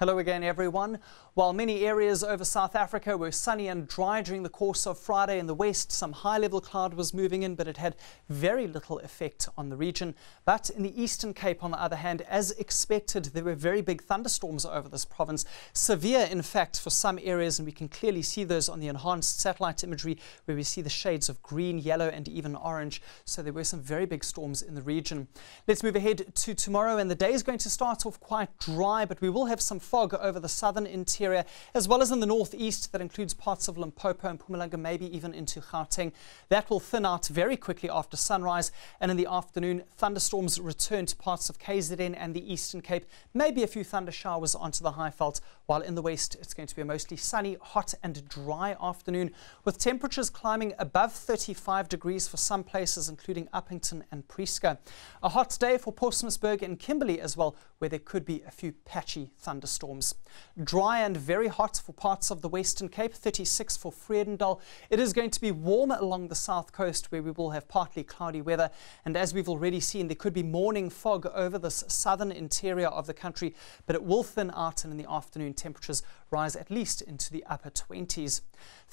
Hello again, everyone. While many areas over South Africa were sunny and dry during the course of Friday in the west, some high-level cloud was moving in, but it had very little effect on the region. But in the Eastern Cape, on the other hand, as expected, there were very big thunderstorms over this province. Severe, in fact, for some areas, and we can clearly see those on the enhanced satellite imagery, where we see the shades of green, yellow, and even orange. So there were some very big storms in the region. Let's move ahead to tomorrow, and the day is going to start off quite dry, but we will have some fog over the southern interior as well as in the northeast. That includes parts of Limpopo and Mpumalanga, maybe even into Gauteng. That will thin out very quickly after sunrise, and in the afternoon thunderstorms return to parts of KZN and the Eastern Cape, maybe a few thunder showers onto the Highveld, while in the west it's going to be a mostly sunny, hot and dry afternoon, with temperatures climbing above 35 degrees for some places including Uppington and Prieska. A hot day for Portsmouthburg and Kimberley as well, where there could be a few patchy thunderstorms. Dry and very hot for parts of the Western Cape, 36 for Vredendal. It is going to be warm along the south coast, where we will have partly cloudy weather, and as we've already seen, there could be morning fog over this southern interior of the country, but it will thin out, and in the afternoon temperatures rise at least into the upper 20s.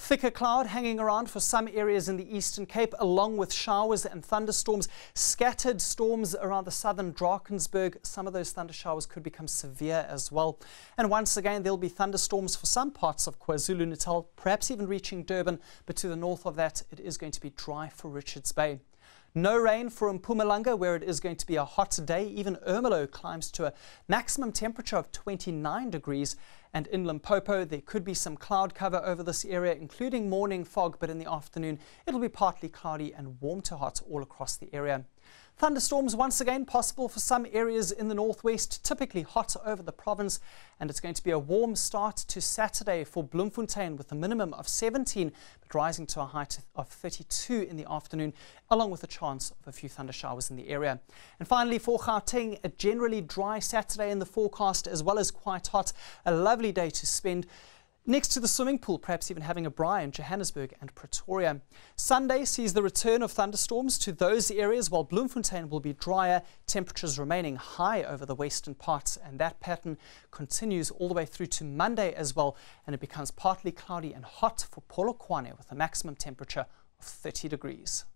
Thicker cloud hanging around for some areas in the Eastern Cape, along with showers and thunderstorms. Scattered storms around the southern Drakensberg. Some of those thunder showers could become severe as well. And once again, there'll be thunderstorms for some parts of KwaZulu-Natal, perhaps even reaching Durban, but to the north of that, it is going to be dry for Richards Bay. No rain for Mpumalanga, where it is going to be a hot day. Even Ermelo climbs to a maximum temperature of 29 degrees. And in Limpopo, there could be some cloud cover over this area, including morning fog, but in the afternoon, it'll be partly cloudy and warm to hot all across the area. Thunderstorms once again possible for some areas in the northwest, typically hot over the province, and it's going to be a warm start to Saturday for Bloemfontein with a minimum of 17, but rising to a height of 32 in the afternoon, along with a chance of a few thunder showers in the area. And finally for Gauteng, a generally dry Saturday in the forecast, as well as quite hot, a lovely day to spend next to the swimming pool, perhaps even having a braai in Johannesburg and Pretoria. Sunday sees the return of thunderstorms to those areas, while Bloemfontein will be drier, temperatures remaining high over the western parts, and that pattern continues all the way through to Monday as well, and it becomes partly cloudy and hot for Polokwane with a maximum temperature of 30 degrees.